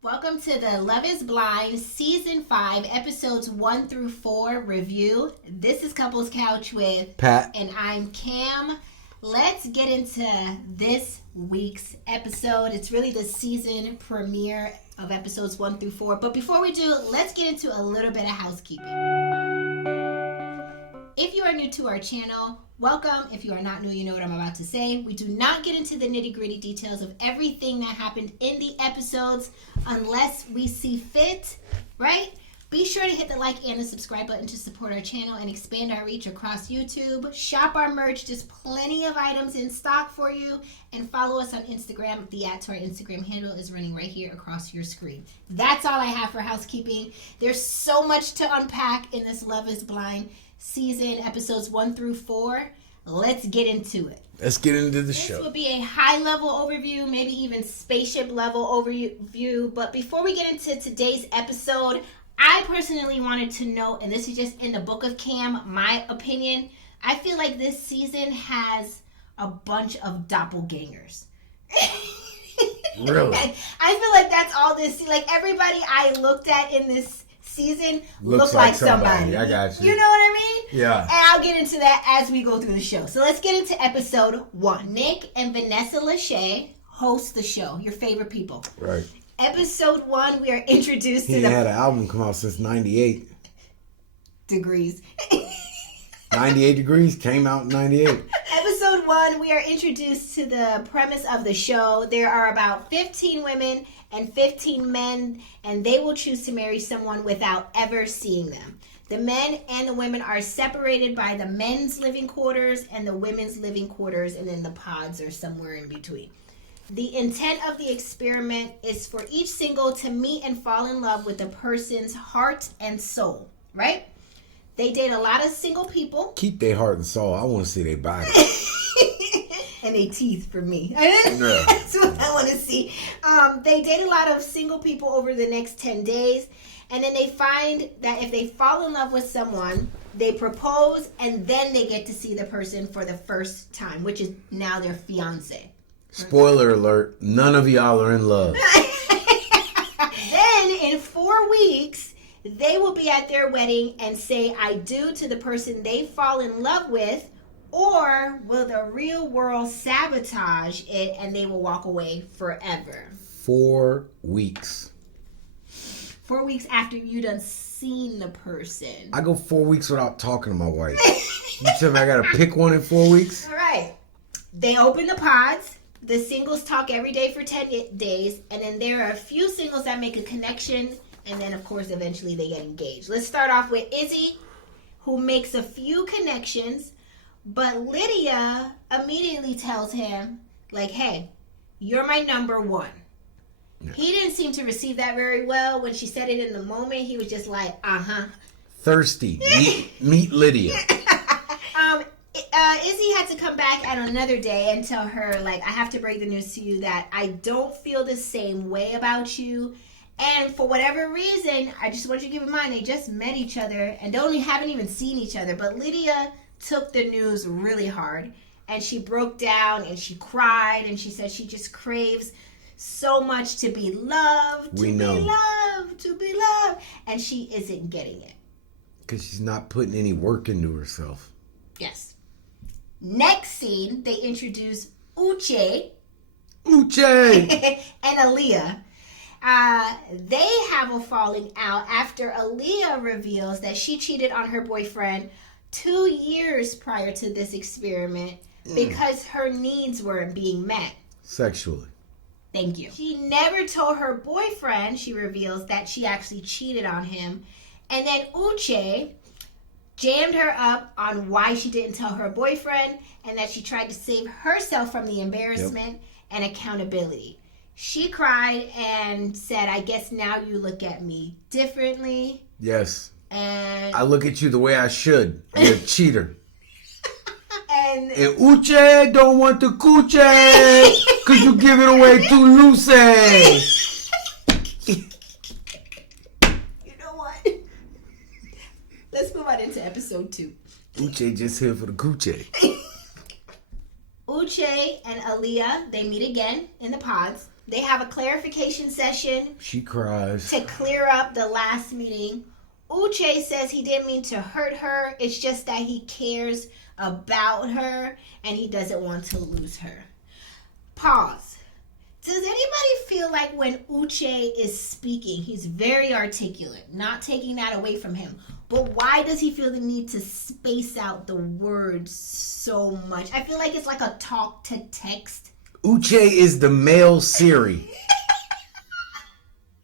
Welcome to the Loveisblind Season 5, Episodes 1 through 4 review. This is Couples Couch with Pat. And I'm Cam. Let's get into this week's episode. It's really the season premiere of Episodes 1 through 4. But before we do, let's get into a little bit of housekeeping. If you are new to our channel, welcome. If you are not new, you know what I'm about to say. We do not get into the nitty-gritty details of everything that happened in the episodes unless we see fit, right? Be sure to hit the like and the subscribe button to support our channel and expand our reach across YouTube. Shop our merch. There's plenty of items in stock for you. And follow us on Instagram. The @ to our Instagram handle is running right here across your screen. That's all I have for housekeeping. There's so much to unpack in this Loveisblind season, episodes 1 through 4. Let's get into it. Let's get into the show. This will be a high-level overview, maybe even spaceship-level overview. But before we get into today's episode, I personally wanted to know, and this is just in the book of Cam, my opinion, I feel like this season has a bunch of doppelgangers. Really? I feel like that's all this, like everybody I looked at in this season Looks like somebody. I got you. You know what I mean? Yeah. And I'll get into that as we go through the show. So let's get into episode 1. Nick and Vanessa Lachey host the show. Your favorite people. Right. Episode 1, we are introduced He to the had an album come out since 98. degrees. 98 Degrees came out in 98. Episode 1, we are introduced to the premise of the show. There are about 15 women and 15 men, and they will choose to marry someone without ever seeing them. The men and the women are separated by the men's living quarters and the women's living quarters, and then the pods are somewhere in between. The intent of the experiment is for each single to meet and fall in love with a person's heart and soul, right? They date a lot of single people. Keep their heart and soul. I want to see their body. And their teeth for me. That's what I want to see. They date a lot of single people over the next 10 days. And then they find that if they fall in love with someone, they propose, and then they get to see the person for the first time, which is now their fiance. Spoiler alert, none of y'all are in love. Then in 4 weeks, they will be at their wedding and say I do to the person they fall in love with, or will the real world sabotage it and they will walk away forever? 4 weeks. 4 weeks after you done seen the person. I go 4 weeks without talking to my wife. You tell me I got to pick one in 4 weeks? All right. They open the pods. The singles talk every day for 10 days. And then there are a few singles that make a connection. And then, of course, eventually they get engaged. Let's start off with Izzy, who makes a few connections. But Lydia immediately tells him, like, hey, you're my number one. Yeah. He didn't seem to receive that very well. When she said it in the moment, he was just like, uh-huh. Thirsty. Meet Lydia. Izzy had to come back at another day and tell her, like, I have to break the news to you that I don't feel the same way about you. And for whatever reason, I just want you to keep in mind, they just met each other and haven't even seen each other. But Lydia took the news really hard. And she broke down and she cried. And she said she just craves so much to be loved, to be loved. And she isn't getting it. Because she's not putting any work into herself. Yes. Next scene, they introduce Uche. And Aaliyah. They have a falling out after Aaliyah reveals that she cheated on her boyfriend 2 years prior to this experiment because her needs weren't being met. Sexually. Thank you. She never told her boyfriend, she reveals, that she actually cheated on him. And then Uche jammed her up on why she didn't tell her boyfriend and that she tried to save herself from the embarrassment and accountability. She cried and said, I guess now you look at me differently. Yes. And I look at you the way I should. You're a cheater. and Uche don't want the coochie because you give it away too loose. You know what? Let's move on into episode 2. Uche just here for the coochie. Uche and Aaliyah, they meet again in the pods. They have a clarification session. She cries. To clear up the last meeting. Uche says he didn't mean to hurt her. It's just that he cares about her and he doesn't want to lose her. Pause. Does anybody feel like when Uche is speaking, he's very articulate, not taking that away from him, but why does he feel the need to space out the words so much? I feel like it's like a talk to text. Uche is the male Siri.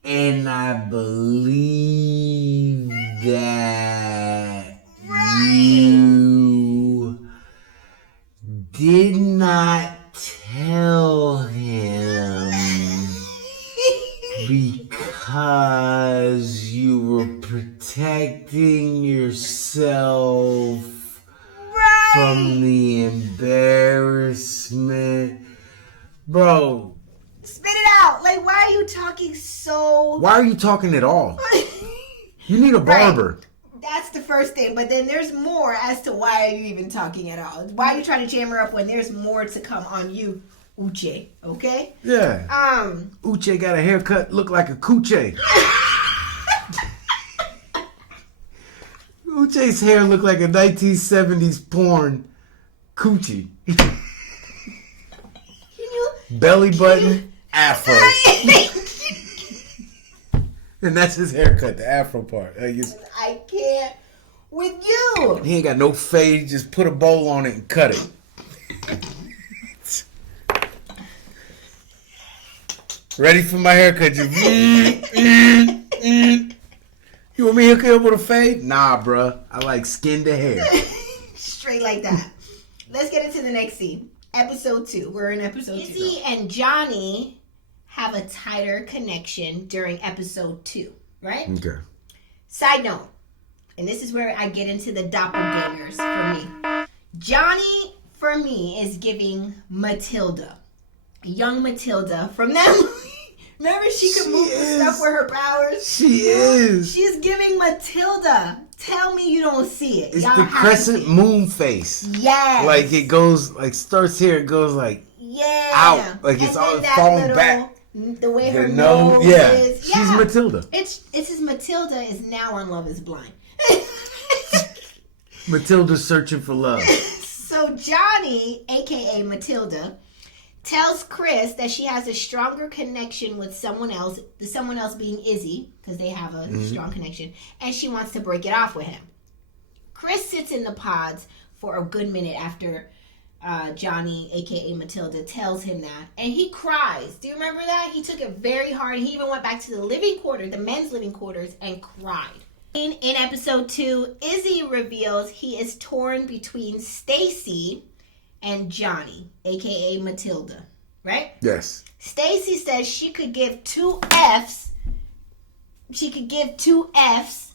And I believe that you did not tell him because you were protecting yourself from the embarrassment. Bro. Spit it out. Like, why are you talking so... Why are you talking at all? You need a barber. Right. That's the first thing. But then there's more as to why are you even talking at all. Why are you trying to jam her up when there's more to come on you, Uche? Okay? Yeah. Uche got a haircut, look like a coochie. Uche's hair looked like a 1970s porn coochie. Belly button, afro. And that's his haircut, the afro part. I can't with you. He ain't got no fade, just put a bowl on it and cut it. Ready for my haircut? You want me to hook you up with a fade? Nah, bruh. I like skin to hair. Straight like that. Let's get into the next scene. Episode 2. We're in episode 2. Izzy and Johnny have a tighter connection during episode 2, right? Okay. Side note, and this is where I get into the doppelgangers for me. Johnny, for me, is giving Matilda. Young Matilda from that movie. Remember she could move the stuff with her powers? She is. She's giving Matilda. Tell me you don't see it. It's Y'all the crescent moon face. Yes. Like it goes, like starts here, it goes like out. Like it's all falling back. The way her nose is. She's Matilda. It's his Matilda is now on Loveisblind. Matilda's searching for love. So Johnny, a.k.a. Matilda, tells Chris that she has a stronger connection with someone else, the someone else being Izzy, because they have a strong connection, and she wants to break it off with him. Chris sits in the pods for a good minute after Johnny, a.k.a. Matilda, tells him that, and he cries. Do you remember that? He took it very hard. He even went back to the living quarters, the men's living quarters, and cried. In episode 2, Izzy reveals he is torn between Stacy and Johnny, a.k.a. Matilda, right? Yes. Stacy says she could give 2 Fs. She could give 2 Fs.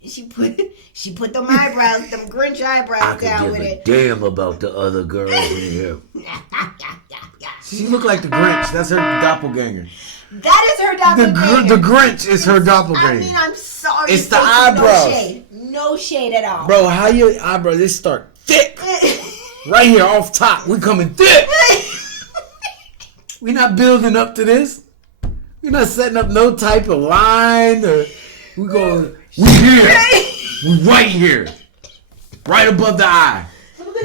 she put them eyebrows, them Grinch eyebrows down with it. Damn about the other girls in here. She looked like the Grinch. That's her doppelganger. That is her doppelganger. The Grinch is her doppelganger. I mean, I'm sorry. It's the eyebrows. No shade at all. Bro, how your eyebrows, they start thick. Right here, off top. We coming thick. We not building up to this. We're not setting up no type of line. Or we here. We right here. Right above the eye.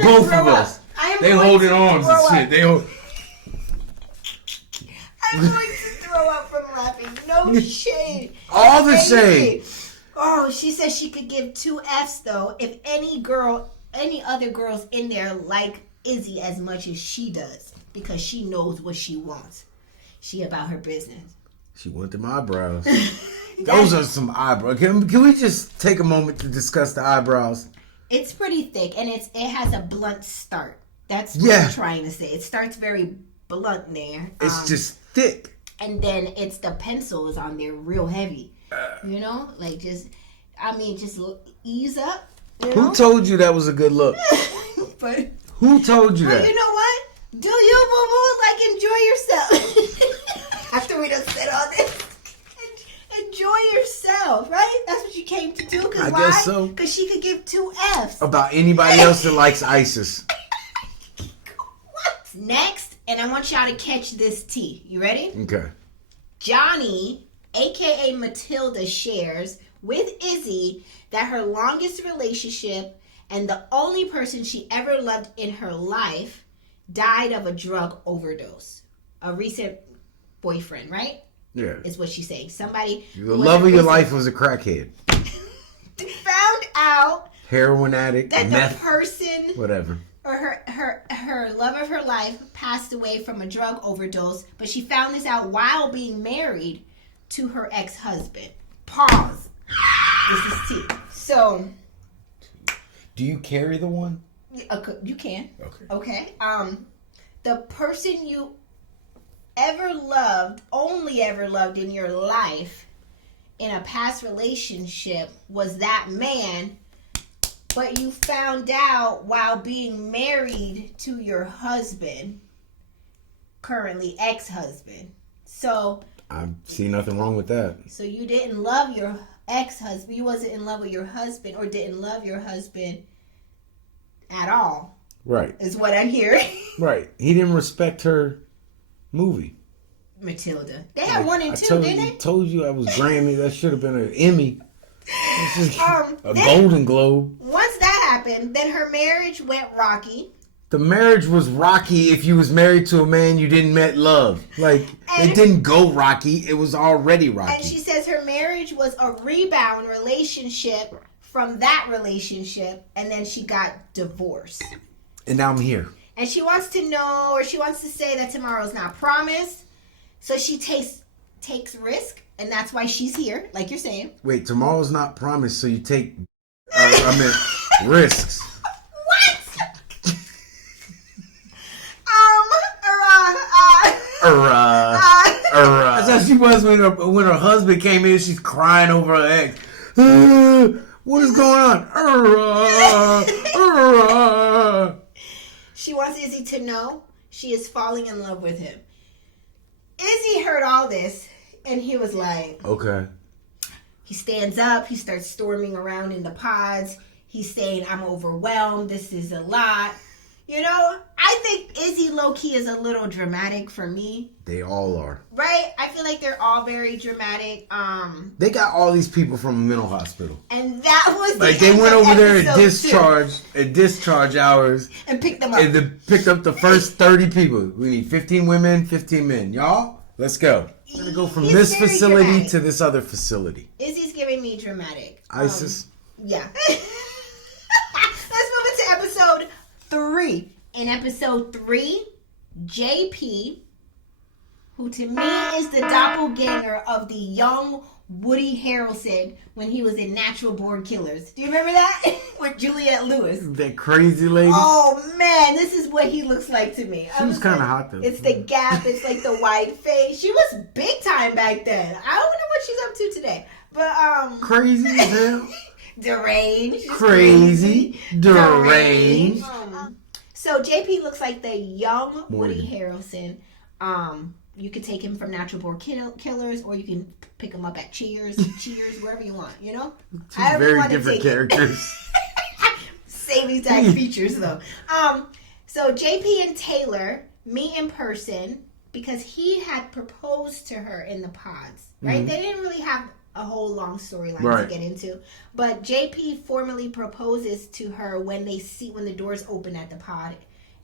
Both of us. They holding arms and shit. I'm going to throw up from laughing. No shade. All the shade. Oh, she says she could give 2 Fs though if any other girls in there like Izzy as much as she does, because she knows what she wants. She about her business. She want them eyebrows. Those are some eyebrows. Can we just take a moment to discuss the eyebrows? It's pretty thick, and it has a blunt start. That's what I'm trying to say. It starts very blunt there. It's just thick. And then it's the pencil is on there real heavy. You know? Like just ease up. You know? Who told you that was a good look? But who told you that? You know what? Do you, boo-boo? Like, enjoy yourself. After we done said all this. Enjoy yourself, right? That's what you came to do. I guess so. Because she could give 2 Fs. About anybody else that likes ISIS. I want y'all to catch this tea. You ready? Okay. Johnny, a.k.a. Matilda, shares with Izzy that her longest relationship and the only person she ever loved in her life died of a drug overdose. A recent boyfriend, right? Yeah. Is what she's saying. Somebody. The love of your life was a crackhead. Found out. Heroin addict. That meth, the person. Whatever. Or her love of her life passed away from a drug overdose, but she found this out while being married to her ex-husband. Pause. This is tea. So. Do you carry the one? You can. Okay. The person you only ever loved in your life in a past relationship was that man, but you found out while being married to your husband, currently ex-husband. So I see nothing wrong with that. So you didn't love your ex-husband. You wasn't in love with your husband, or didn't love your husband at all. Right. Is what I'm hearing. Right. He didn't respect her movie. Matilda. They had 1 and 2, didn't they? I told you I was Grammy. That should have been an Emmy. A Golden Globe. Once that happened, then her marriage went rocky. The marriage was rocky if you was married to a man you didn't met love. Like, it didn't go rocky. It was already rocky. And she says her marriage was a rebound relationship from that relationship, and then she got divorced. And now I'm here. And she wants to know, or she wants to say that tomorrow's not promised. So she takes risk, and that's why she's here, like you're saying. Wait, tomorrow's not promised, so you take, risks. That's how she was when her husband came in. She's crying over her ex. What is going on? She wants Izzy to know she is falling in love with him. Izzy heard all this, and he was like, okay. He stands up. He starts storming around in the pods. He's saying, I'm overwhelmed. This is a lot. You know, I think Izzy low-key is a little dramatic for me. They all are. Right? I feel like they're all very dramatic. They got all these people from a mental hospital. And that was like they went over there at discharge hours. And picked them up. And they picked up the first 30 people. We need 15 women, 15 men. Y'all, let's go. We're going to go from this facility dramatic to this other facility. Izzy's giving me dramatic. ISIS. Yeah. Let's move into episode 3. In episode 3, JP, who to me is the doppelganger of the young Woody Harrelson when he was in Natural Born Killers. Do you remember that? With Juliette Lewis. That crazy lady. Oh, man. This is what he looks like to me. She was kind of hot, though. It's the gap. It's like the wide face. She was big time back then. I don't know what she's up to today. But, crazy as hell. Deranged. Crazy. Deranged. So JP looks like the young Woody Harrelson. You can take him from Natural Born Killers, or you can pick him up at Cheers, wherever you want. You know, two very different characters. Samey type features though. So JP and Taylor meet in person because he had proposed to her in the pods. Right? Mm-hmm. They didn't really have a whole long storyline to get into, but JP formally proposes to her when the doors open at the pod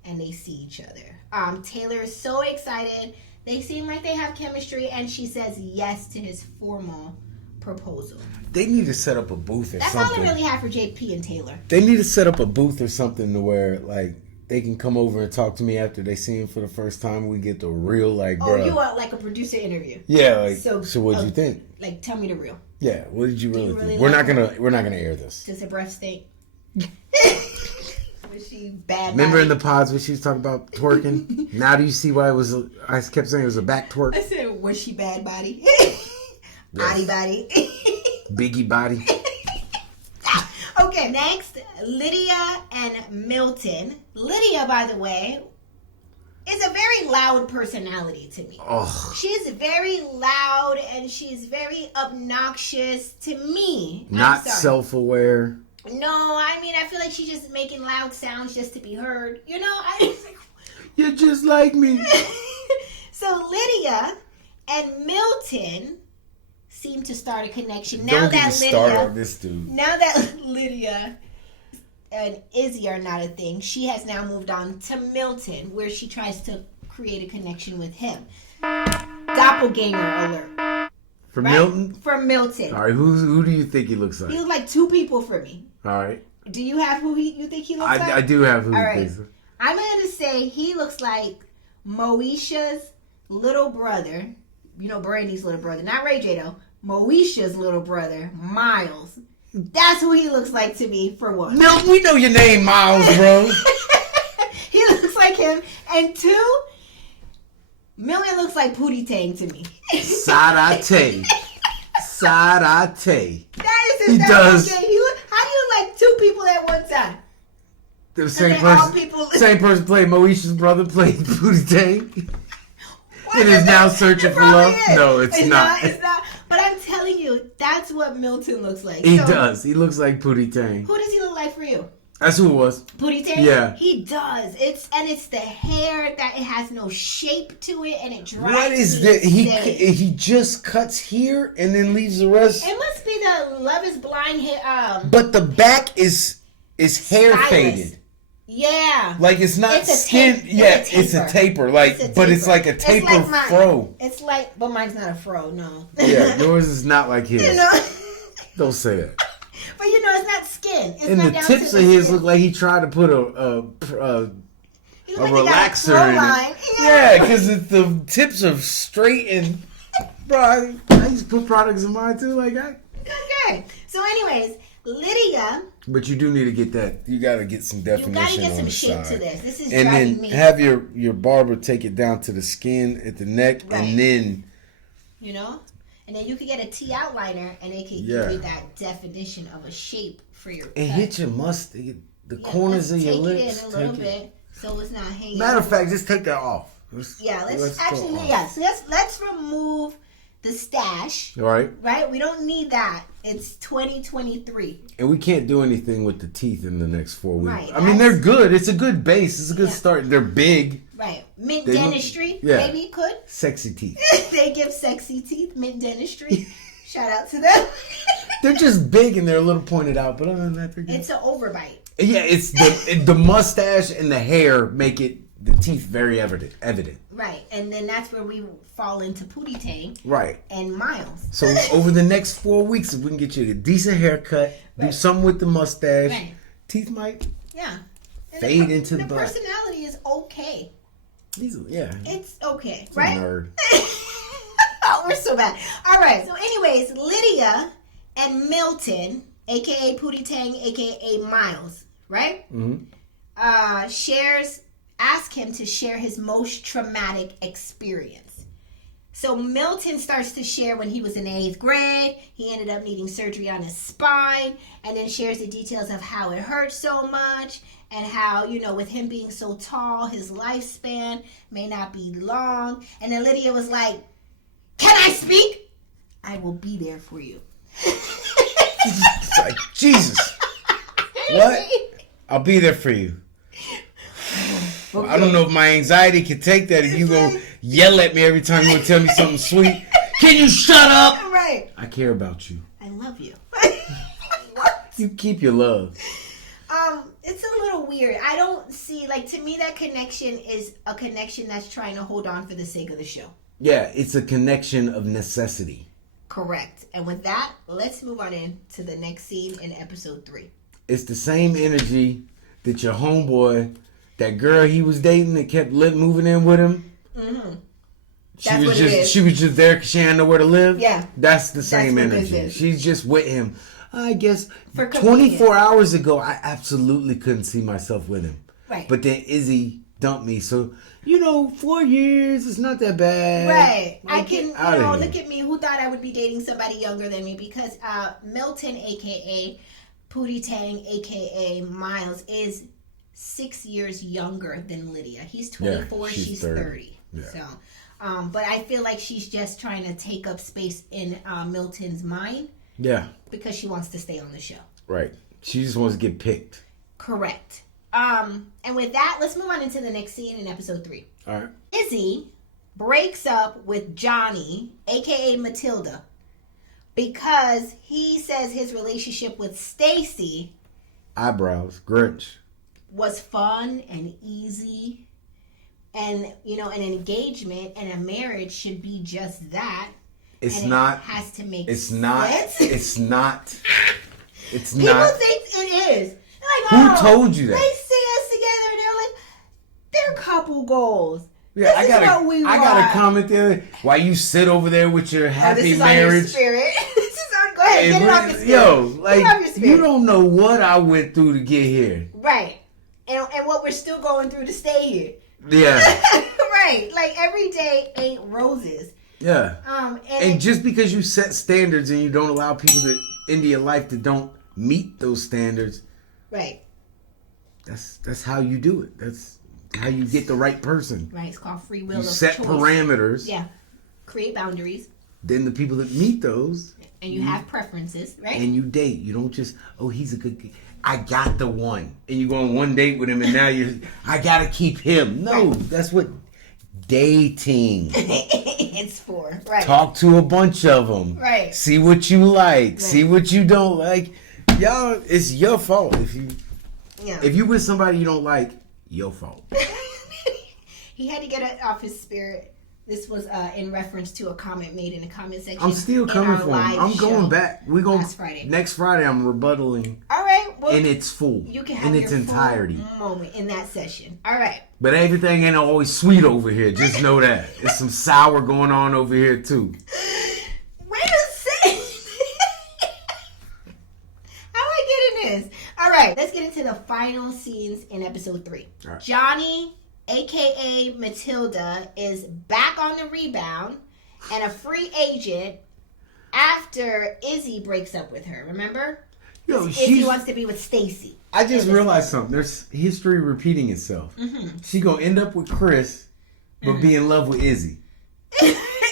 and they see each other. Taylor is so excited. They seem like they have chemistry, and she says yes to his formal proposal. They need to set up a booth or something. That's all I really have for JP and Taylor. They need to set up a booth or something to where like they can come over and talk to me after they see him for the first time. We get the real like. Oh, you want like a producer interview? Yeah. Like, so what'd you think? Like, tell me the real. Yeah. What did you really think? We're not gonna air this. Does her breath stink? Was she bad? Remember in the pods when she was talking about twerking? Now do you see why it was? I kept saying it was a back twerk. I said, was she bad body? Body. Biggie body. Okay, next, Lydia and Milton. Lydia, by the way, is a very loud personality to me. Oh. She's very loud and she's very obnoxious to me. Not self-aware. No, I mean, I feel like she's just making loud sounds just to be heard. You know, You're just like me. So Lydia and Milton seem to start a connection. Don't get start on this dude. Now that Lydia and Izzy are not a thing, she has now moved on to Milton, where she tries to create a connection with him. Doppelganger alert. For Milton? For Milton. All right, who do you think he looks like? He looks like two people for me. All right. Do you have who you think he looks like? I do have who he thinks. I'm going to say he looks like Moesha's little brother. You know, Brandy's little brother. Not Ray J, though. Moesha's little brother, Miles. That's who he looks like to me, for one. Milton, we know your name, Miles, bro. He looks like him. And two, Milton looks like Pootie Tang to me. Sarate. That is his He does. How do you like two people at one time? The same person played Moesha's brother, played Pootie Tang. It is now searching for love. Is. No, it's not. It's not. But I'm telling you, that's what Milton looks like. He does. He looks like Pootie Tang. Who does he look like for you? That's who it was. Pootie Tang? Yeah. He does. It's the hair that it has no shape to it, and it drives. What is that? He just cuts here and then leaves the rest. It must be the Loveisblind hair. But the back is hair faded. Yeah. Like it's not skin. It's a taper. But it's like a taper fro. It's like, but mine's not a fro. No. Yeah, yours is not like his. You know. Don't say that. But you know, it's not skin. It's and not the tips of his look like he tried to put a relaxer in it. Yeah, because the tips are straight and. Bro, I used to put products in mine too, like that. Okay. So, anyways, Lydia. But you do need to get that. You got to get some definition. You got to get some the shape side. to this. This is and driving then me. Have your barber take it down to the skin at the neck, right. And then. You know. And then you could get a T outliner, and it can give you that definition of a shape for your cut. And hit your mustache, the corners of your lips. Take it in a little bit, so it's not hanging. Matter of fact, just take that off. Let's remove the stash. All right. Right? We don't need that. It's 2023. And we can't do anything with the teeth in the next 4 weeks. Right. I mean, they're good. It's a good base. It's a good start. They're big. Right. Mint dentistry. Maybe you could. Sexy teeth. They give sexy teeth. Mint dentistry. Shout out to them. They're just big and they're a little pointed out. But other than that, they're good. It's an overbite. Yeah, it's the mustache and the hair make it the teeth very evident. Right. And then that's where we fall into Pootie Tang. Right. And Miles. So over the next 4 weeks, if we can get you a decent haircut, do something with the mustache, teeth might fade into the butt. The personality is okay. It's okay, it's right? A nerd. Oh, we're so bad. All right. So, anyways, Lydia and Milton, aka Pootie Tang, aka Miles, right? Mm-hmm. Ask him to share his most traumatic experience. So Milton starts to share when he was in 8th grade. He ended up needing surgery on his spine, and then shares the details of how it hurt so much, and how, with him being so tall, his lifespan may not be long. And then Lydia was like, "Can I speak? I will be there for you." It's like, Jesus. What? I'll be there for you. Okay. I don't know if my anxiety can take that. If you go yell at me every time you want to tell me something sweet. Can you shut up? Right. I care about you. I love you. What? You keep your love. It's a little weird. I don't see, to me, that connection is a connection that's trying to hold on for the sake of the show. Yeah, it's a connection of necessity. Correct. And with that, let's move on to the next scene in episode 3. It's the same energy that your homeboy, that girl he was dating that kept moving in with him. Mm-hmm. She was just there because she had nowhere to live. Yeah. That's the same energy. She's just with him. I guess 24 hours ago, I absolutely couldn't see myself with him. Right. But then Izzy dumped me. So, 4 years, it's not that bad. Right. I can, look at me. Who thought I would be dating somebody younger than me? Because Milton, a.k.a. Pootie Tang, a.k.a. Miles, is 6 years younger than Lydia. He's 24, she's 30. Yeah. So, but I feel like she's just trying to take up space in Milton's mind. Yeah. Because she wants to stay on the show. Right. She just wants to get picked. Correct. And with that, let's move on into the next scene in episode 3. All right. Izzy breaks up with Johnny, aka Matilda, because he says his relationship with Stacy, eyebrows, Grinch, was fun and easy. And, you know, an engagement and a marriage should be just that. It's not. It has to make it's sense. not. It's not. It's People not. think it is. Like, Who told you that? They see us together and they're like, they're couple goals. Yeah, this is what we want. I got a comment there. Why you sit over there with your happy marriage? This is on your spirit. This is on. Go ahead, get it off your spirit. Yo, like get it off your spirit. You don't know what I went through to get here. Right, and what we're still going through to stay here. Yeah. Right. Like every day ain't roses. Yeah. And just because you set standards and you don't allow people into your life that don't meet those standards. Right. That's how you do it. That's how you get the right person. Right. It's called free will. You of set choice. parameters. Yeah. Create boundaries. Then the people that meet those. And you have preferences, right? And you date. You don't just, he's a good guy. I got the one. And you go on one date with him and now I got to keep him. No, right. That's what dating. It's for. Right. Talk to a bunch of them. Right. See what you like. Right. See what you don't like. Y'all, it's your fault. If you with somebody you don't like, your fault. He had to get it off his spirit. This was in reference to a comment made in the comment section. I'm still coming for him. I'm going back. We're going next Friday. I'm rebuttaling. All right. Well, in its full. You can have in its entirety. Full moment in that session. All right. But everything ain't always sweet over here. Just know that. There's some sour going on over here too. Wait a second. How am I getting this? All right. Let's get into the final scenes in episode 3. Right. Johnny, a.k.a. Matilda, is back on the rebound and a free agent after Izzy breaks up with her. Remember? Izzy wants to be with Stacy. I just realized something. There's history repeating itself. Mm-hmm. She gonna end up with Chris, but be in love with Izzy.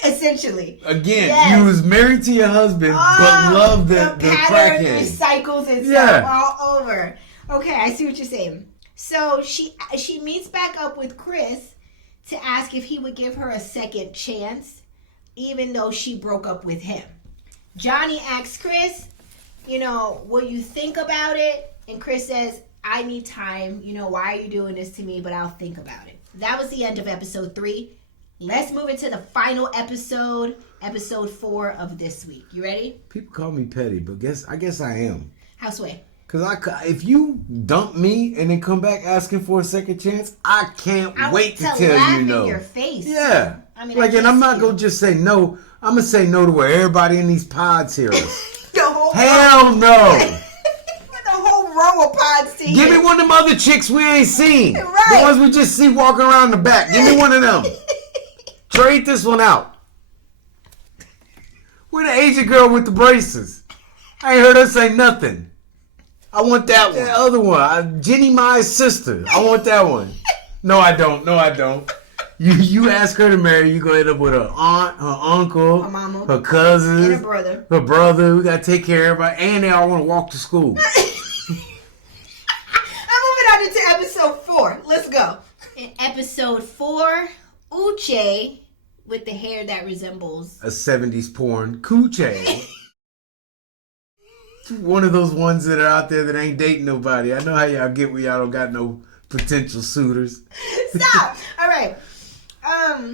Essentially. Again, you was married to your husband, but loved the pattern crackhead. Recycles itself all over. Okay, I see what you're saying. So she meets back up with Chris to ask if he would give her a second chance, even though she broke up with him. Johnny asks Chris, will you think about it? And Chris says, I need time. Why are you doing this to me? But I'll think about it. That was the end of episode 3. Let's move into the final episode 4 of this week. You ready? People call me petty, but I guess I am. How so? Because if you dump me and then come back asking for a second chance, I can't wait to tell you no. In your face. Yeah. And I'm not going to just say no. I'm going to say no to where everybody in these pods hear us. Hell no. The whole row of pods to Give me one of them other chicks we ain't seen. Right. The ones we just see walking around the back. Give me one of them. Trade this one out. We're the Asian girl with the braces. I ain't heard her say nothing. I want that one. The other one. Jenny Mai's sister. I want that one. No, I don't. You ask her to marry, you gonna end up with her aunt, her uncle, her mama, her cousins, and her brother. We gotta take care of everybody, and they all want to walk to school. I'm moving on into episode 4. Let's go. In episode 4, Uche, with the hair that resembles a 70s porn, Uche. One of those ones that are out there that ain't dating nobody. I know how y'all get when y'all don't got no potential suitors. Stop. All right.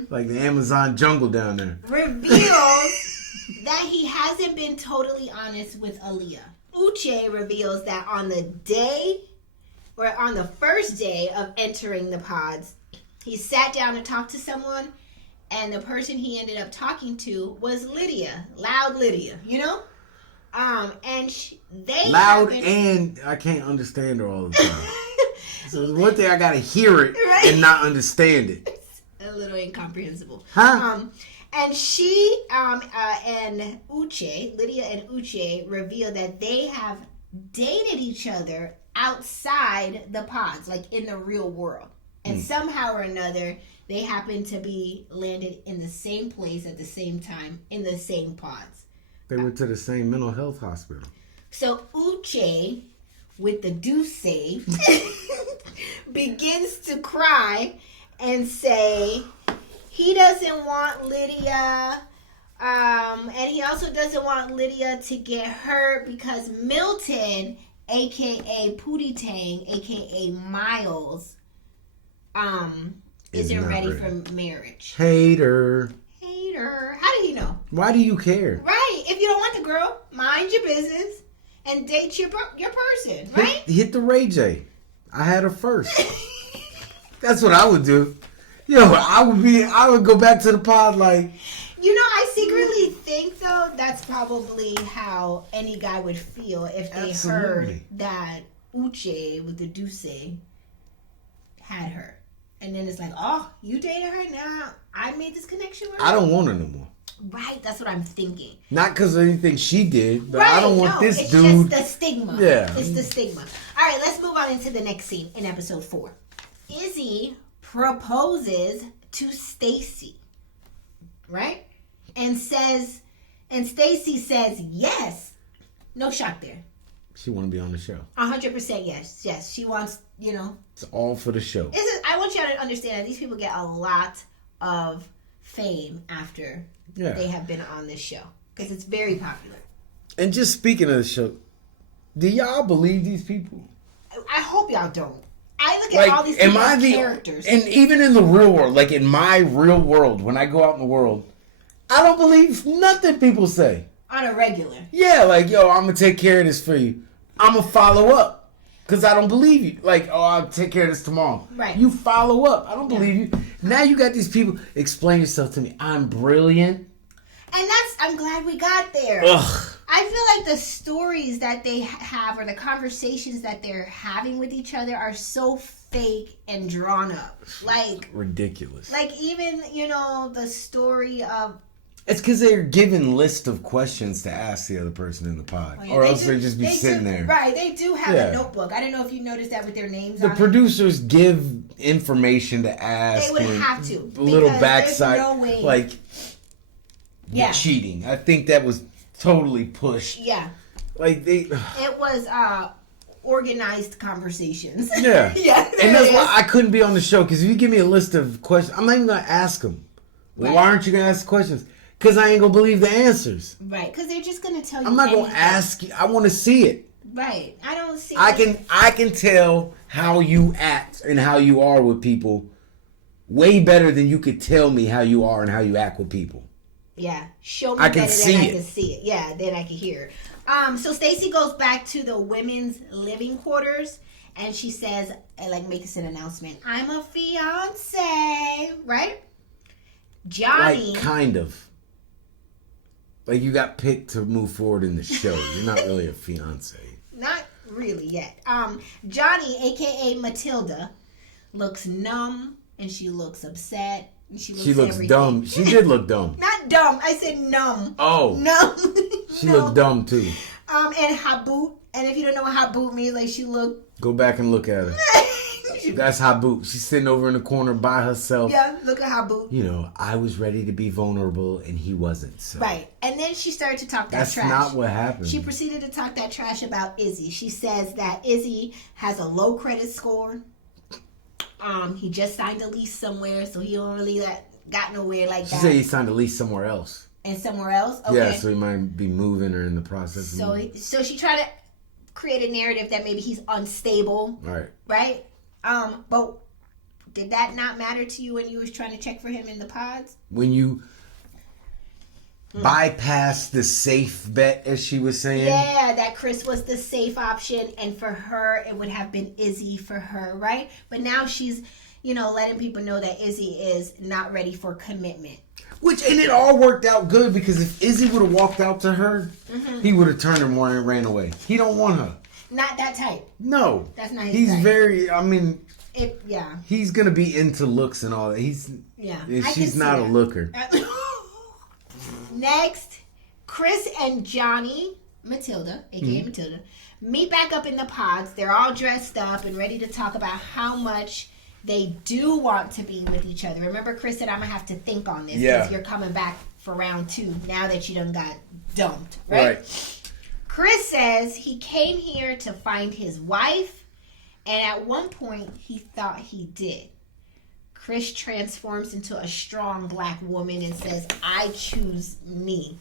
Like the Amazon jungle down there. Reveals that he hasn't been totally honest with Aaliyah. Uche reveals that on the first day of entering the pods, he sat down to talk to someone, and the person he ended up talking to was Lydia. Loud Lydia, and they loud and I can't understand her all the time. So one thing I gotta hear it and not understand it. It's a little incomprehensible. Huh? And she and Uche, Lydia and Uche, reveal that they have dated each other outside the pods, like in the real world. And somehow or another, they happen to be landed in the same place at the same time in the same pods. They went to the same mental health hospital. So Uche, with the Duce, begins to cry and say he doesn't want Lydia, and he also doesn't want Lydia to get hurt because Milton, aka Pootie Tang, aka Miles, isn't ready for marriage. Hater. How do you know? Why do you care? Right. If you don't want the girl, mind your business and date your person, right? Hit the Ray J. I had her first. That's what I would do. I would go back to the pod like. I secretly think though that's probably how any guy would feel if they heard that Uche with the Deuce had her. And then it's like, oh, you dated her? Now I made this connection with her? I don't want her no more. Right, that's what I'm thinking. Not because of anything she did, but right, I don't want this dude. It's just the stigma. Yeah. It's the stigma. All right, let's move on into the next scene in episode 4. Izzy proposes to Stacy. Right? And Stacy says yes. No shock there. She want to be on the show. 100% yes. Yes, she wants, It's all for the show. I want y'all to understand that these people get a lot of fame after they have been on this show. Because it's very popular. And just speaking of the show, do y'all believe these people? I hope y'all don't. I look at all these people as characters. And even in the real world, like in my real world, when I go out in the world, I don't believe nothing people say. On a regular. Yeah, like, yo, I'm going to take care of this for you. I'm going to follow up. Because I don't believe you. Like, oh, I'll take care of this tomorrow. Right. You follow up. I don't believe you. Now you got these people. Explain yourself to me. I'm brilliant. And I'm glad we got there. Ugh. I feel like the stories that they have or the conversations that they're having with each other are so fake and drawn up. Like. Ridiculous. Like, even, the story of. It's because they're given list of questions to ask the other person in the pod. Oh, yeah, or else they just be sitting there. Right, they do have a notebook. I don't know if you noticed that with their names on it. The producers give information to ask. They would have to. A little backside. No way. Like, cheating. I think that was totally pushed. Yeah. Like, It was organized conversations. Yeah. Yeah. And that's why I couldn't be on the show. Because if you give me a list of questions, I'm not even going to ask them. Right. Why aren't you going to ask questions? Because I ain't going to believe the answers. Right. Because they're just going to tell you. I'm not going to ask you. I want to see it. Right. I don't see I can tell how you act and how you are with people way better than you could tell me how you are and how you act with people. Yeah. Show me I can better see than it. I can see it. Yeah, then I can hear it. So Stacy goes back to the women's living quarters and she says, makes an announcement. I'm a fiance. Right? Johnny. Like, kind of. Like, you got picked to move forward in the show. You're not really a fiance. Not really yet. Johnny, a.k.a. Matilda, looks numb and she looks upset. And she looks dumb. She did look dumb. Not dumb. I said numb. Oh. Numb. She looked dumb, too. And Haboot. And if you don't know what Haboot means, like, she looked... Go back and look at her. That's Haboot. She's sitting over in the corner by herself. Yeah, look at Haboot. I was ready to be vulnerable and he wasn't. So. Right. And then she started to talk that trash. That's not what happened. She proceeded to talk that trash about Izzy. She says that Izzy has a low credit score. He just signed a lease somewhere, so he don't really got nowhere like that. She said he signed a lease somewhere else. And somewhere else? Okay. Yeah, so he might be moving or in the process of moving. So she tried to create a narrative that maybe he's unstable. Right. Right? But did that not matter to you when you was trying to check for him in the pods? When you bypass the safe bet, as she was saying? Yeah, that Chris was the safe option, and for her, it would have been Izzy for her, right? But now she's, letting people know that Izzy is not ready for commitment. And it all worked out good, because if Izzy would have walked out to her, he would have turned and ran away. He don't want her. Not that type. No. That's not his He's type. very, He's going to be into looks and all that. She's not a looker. Next, Chris and Johnny, Matilda, a.k.a. Matilda, meet back up in the pods. They're all dressed up and ready to talk about how much they do want to be with each other. Remember, Chris said, I'm going to have to think on this because you're coming back for round 2 now that you done got dumped, right? Chris says he came here to find his wife And at one point, he thought he did. Chris transforms into a strong black woman and says, I choose me.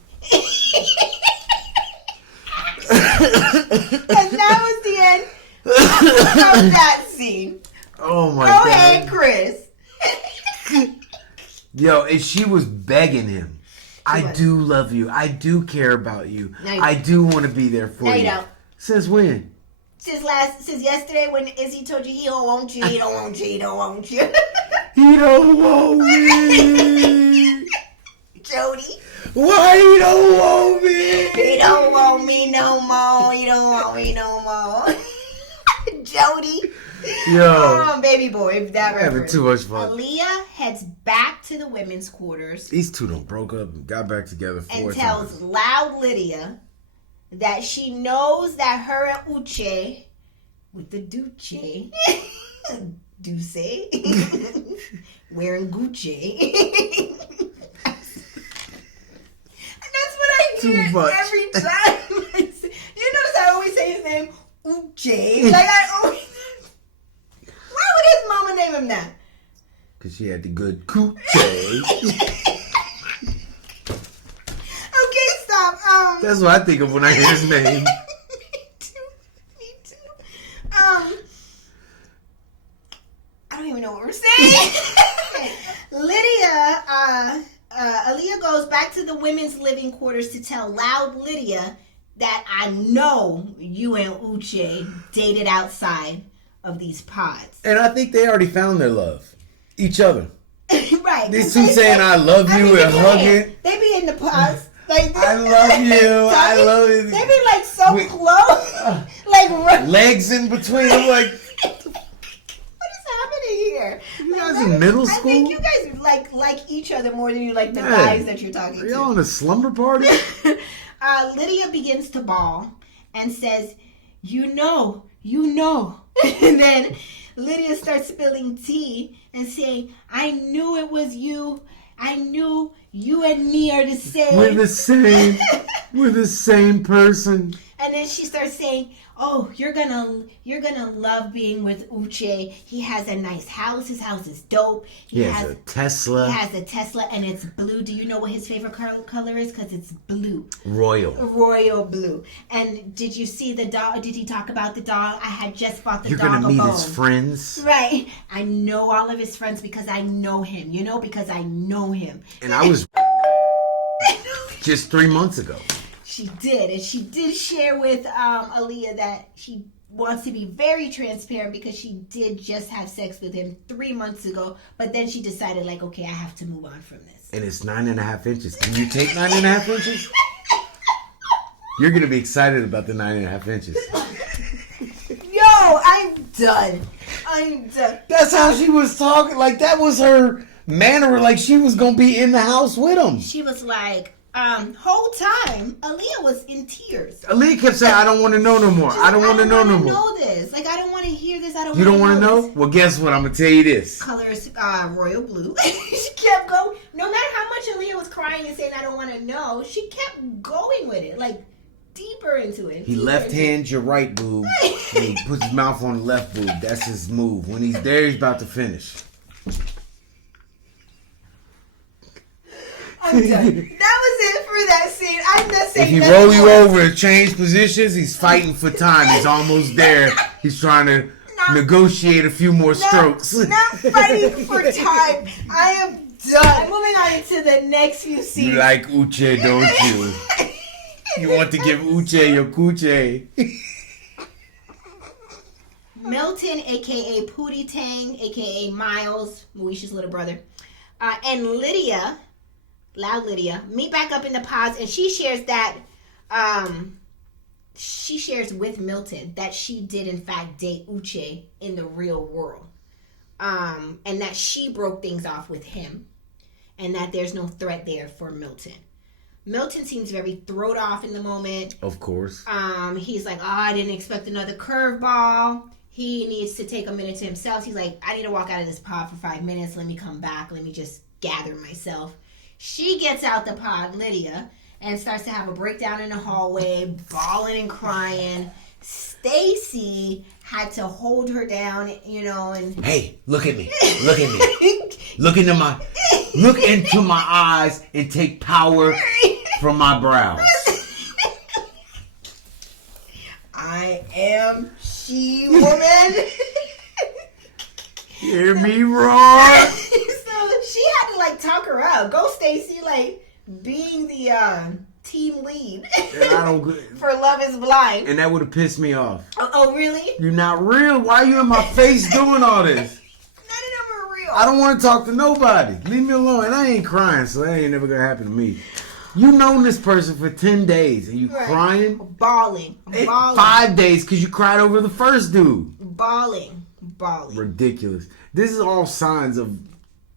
And that was the end of that scene. Oh my God. Go ahead, Chris. Yo, and she was begging him. I do love you. I do care about you. I do want to be there for you. No, you don't. Since when? Since yesterday when Izzy told you he don't want you, he don't want you, he don't want you. He don't want me. Jody. Why he don't want me? He don't want me no more. He don't want me no more. Jody. Yo. Baby boy. That having too much fun. Aaliyah heads back to the women's quarters. These two done broke up and got back together 4 times. And tells Loud Lydia that she knows that her and Uche, with the Duce, wearing Gucci. That's what I hear every time. You notice I always say his name, Uche. Like I always. Why would his mama name him that? Because she had the good coochie. Okay, stop. That's what I think of when I hear his name. Me too. I don't even know what we're saying. Lydia, Aaliyah goes back to the women's living quarters to tell Loud Lydia that I know you and Uche dated outside of these pods. And I think they already found their love. Each other. Right. These two saying I love you and hugging. They be in the pods. Like, I love you. I love you. They be like so close. Like legs in between. I'm like, what is happening here? You guys in middle school? I think you guys like each other more than you like the guys that you're talking to. Are y'all in a slumber party? Lydia begins to bawl and says, you know. And then Lydia starts spilling tea and saying, I knew it was you. I knew you and me are the same. We're the same person. And then she starts saying, oh, you're gonna love being with Uche. He has a nice house. His house is dope. He has a Tesla. He has a Tesla and it's blue. Do you know what his favorite color is? Because it's blue. Royal blue. And did you see the dog? Did he talk about the dog? I had just bought the dog a bone. You're gonna meet his friends. Right. I know all of his friends because I know him. Because I know him. And I was just 3 months ago. She did, and she did share with Aaliyah that she wants to be very transparent because she did just have sex with him 3 months ago, but then she decided, like, okay, I have to move on from this. And it's 9.5 inches. Can you take 9.5 inches? You're going to be excited about the 9.5 inches. Yo, I'm done. That's how she was talking. Like, that was her manner. Like, she was going to be in the house with him. She was like... whole time, Aaliyah was in tears. Aaliyah kept saying, I don't want to know no more. I don't want to know no more. I don't want to know this. Like, I don't want to hear this. You don't want to know? Well, guess what? I'm going to tell you this. Color is royal blue. She kept going. No matter how much Aaliyah was crying and saying, I don't want to know, she kept going with it. Like, deeper into it. He left hand your right boob. And he puts his mouth on the left boob. That's his move. When he's there, he's about to finish. I'm done. That was it for that scene. I'm not saying. If he roll you over and change positions, he's fighting for time. He's almost there. He's trying to negotiate a few more strokes. Not fighting for time. I am done. Moving on into the next few scenes. You like Uche, don't you? You want to give Uche your coochie. Milton, a.k.a. Pootie Tang, a.k.a. Miles, Moesha's little brother, and Lydia... Loud Lydia, meet back up in the pods, and she shares that she shares with Milton that she did in fact date Uche in the real world, and that she broke things off with him, and that there's no threat there for Milton. Milton seems very thrown off in the moment. Of course. He's like, I didn't expect another curveball. He needs to take a minute to himself. He's like, I need to walk out of this pod for 5 minutes. Let me come back. Let me just gather myself. She gets out the pod, Lydia, and starts to have a breakdown in the hallway, bawling and crying, Stacy had to hold her down, and hey, look at me. Look at me. Look into my eyes and take power from my brows. I am she-woman. Hear me roar. So she had to talk her up. Go, Stacy, being the team lead for Loveisblind. And that would have pissed me off. Oh, really? You're not real. Why are you in my face doing all this? None of them are real. I don't want to talk to nobody. Leave me alone. And I ain't crying, so that ain't never going to happen to me. You known this person for 10 days and you crying? Bawling. 5 days because you cried over the first dude. Bawling. Ridiculous. This is all signs of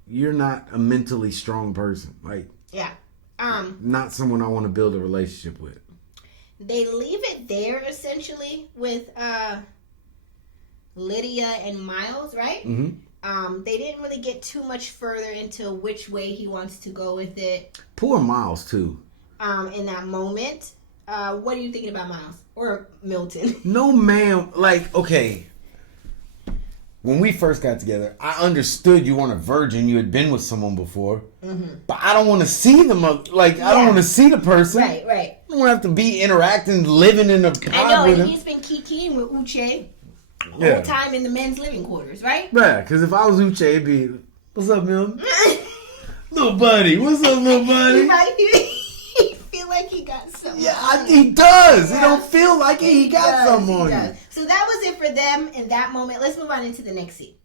you're not a mentally strong person. Yeah. Not someone I want to build a relationship with. They leave it there essentially with Lydia and Miles, right? Mm-hmm. They didn't really get too much further into which way he wants to go with it. Poor Miles too. In that moment. What are you thinking about Miles? Or Milton? No, ma'am. Okay. When we first got together, I understood you weren't a virgin. You had been with someone before. Mm-hmm. But I don't want to see them. I don't want to see the person. Right. I don't want to have to be interacting, living in a pod I know, with and him. he's been kikiing with Uche the whole time in the men's living quarters, right? Yeah, because if I was Uche, it'd be, what's up, Milton? Little buddy. What's up, little buddy? He feel like he got something. Yeah, he does. Yeah. It don't feel like it. He got something on you. So that was it for them in that moment. Let's move on into the next scene.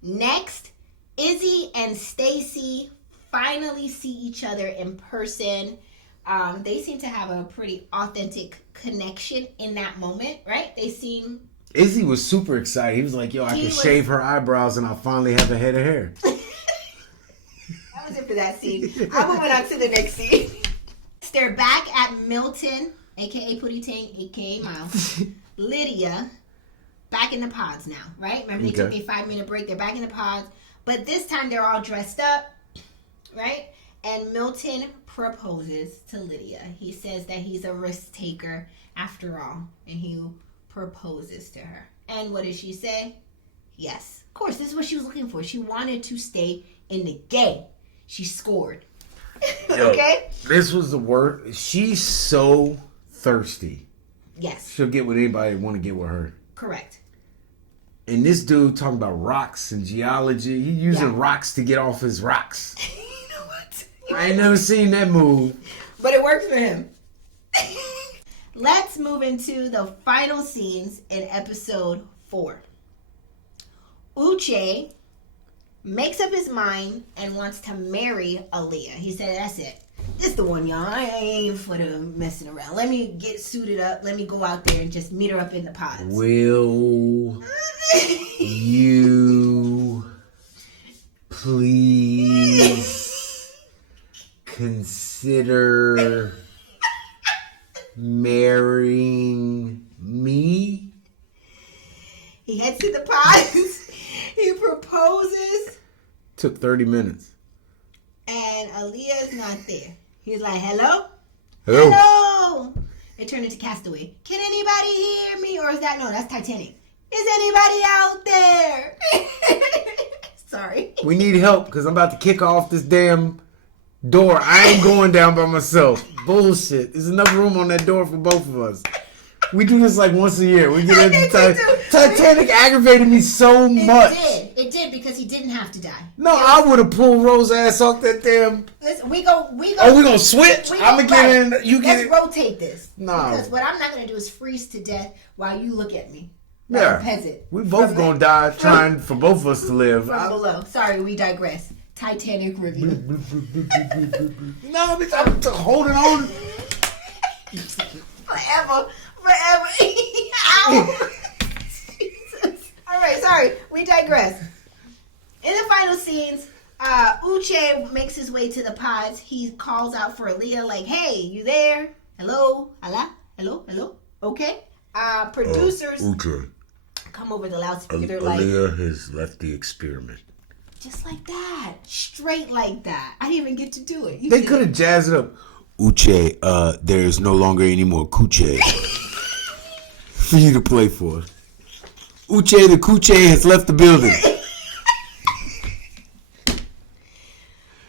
Next, Izzy and Stacy finally see each other in person. They seem to have a pretty authentic connection in that moment, right? Izzy was super excited. He was like, yo, I can shave her eyebrows and I'll finally have a head of hair. That was it for that scene. I'm moving on to the next scene. They're back at Milton, a.k.a. Pootie Tang, a.k.a. Miles. Lydia, back in the pods now, right? Remember they took a 5-minute break. They're back in the pods. But this time they're all dressed up, right? And Milton proposes to Lydia. He says that he's a risk taker after all. And he proposes to her. And what did she say? Yes. Of course, this is what she was looking for. She wanted to stay in the game. She scored. Yo, okay? This was the word. She's so thirsty. Yes. She'll get with anybody that want to get with her. Correct. And this dude talking about rocks and geology. He using rocks to get off his rocks. You know what? I ain't never seen that move. But it works for him. Let's move into the final scenes in episode 4. Uche makes up his mind and wants to marry Aaliyah. He said, that's it. This the one, y'all. I ain't for the messing around. Let me get suited up. Let me go out there and just meet her up in the pods. Will you please consider marrying me? He heads to the pods. He proposes. Took 30 minutes. And Aaliyah's not there. He's like, hello? Hello? Hello? It turned into Castaway. Can anybody hear me? Or is that, no, that's Titanic. Is anybody out there? Sorry. We need help because I'm about to kick off this damn door. I ain't going down by myself. Bullshit. There's enough room on that door for both of us. We do this like once a year. We get into Titanic aggravated me so much. It did because he didn't have to die. No, I would have pulled Rose's ass off that damn. Listen, we go. Oh, we gonna switch? I'm gonna get in. You get it. Let's rotate this. No. Because what I'm not gonna do is freeze to death while you look at me. Like a peasant. We both gonna die trying for both of us to live. From below. Sorry, we digress. Titanic review. No, bitch, I'm holding on. Forever. Ow. Jesus. All right, sorry. We digress. In the final scenes, Uche makes his way to the pods. He calls out for Aaliyah, like, hey, you there? Hello? Hello? Okay. Producers come over the loudspeaker. They're like, Aaliyah has left the experiment. Just like that. Straight like that. I didn't even get to do it. They could have jazzed it up. Uche, there is no longer any more Coochie. for you to play for. Uche the Coochie has left the building.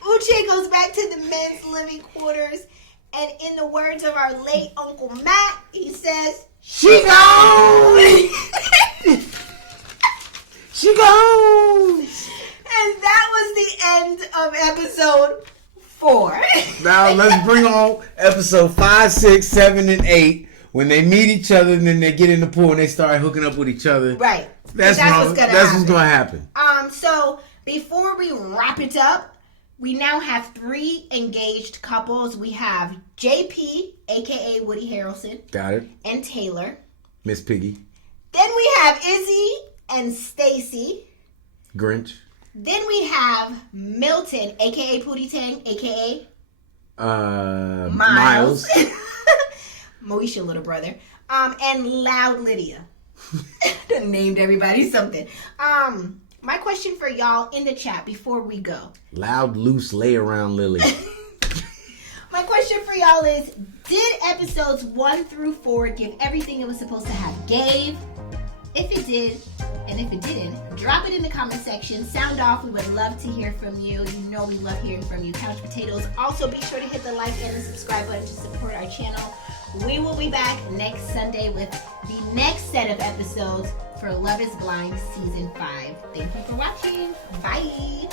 Uche goes back to the men's living quarters, and in the words of our late Uncle Matt, he says, "She gone! She gone!" And that was the end of episode 4. Now let's bring on episode 5, 6, 7, and 8. When they meet each other and then they get in the pool and they start hooking up with each other. Right. That's what's gonna happen. So before we wrap it up, we now have 3 engaged couples. We have JP, aka Woody Harrelson. Got it. And Taylor. Miss Piggy. Then we have Izzy and Stacy. Grinch. Then we have Milton, aka Pootie Tang, aka Miles. Moesha little brother. And Loud Lydia. Done named everybody something. My question for y'all in the chat before we go. Loud, loose, lay around Lily. My question for y'all is, did episodes 1 through 4 give everything it was supposed to have gave? If it did, and if it didn't, drop it in the comment section. Sound off. We would love to hear from you. You know we love hearing from you. Couch Potatoes. Also, be sure to hit the like and the subscribe button to support our channel. We will be back next Sunday with the next set of episodes for Love is Blind Season 5. Thank you for watching. Bye.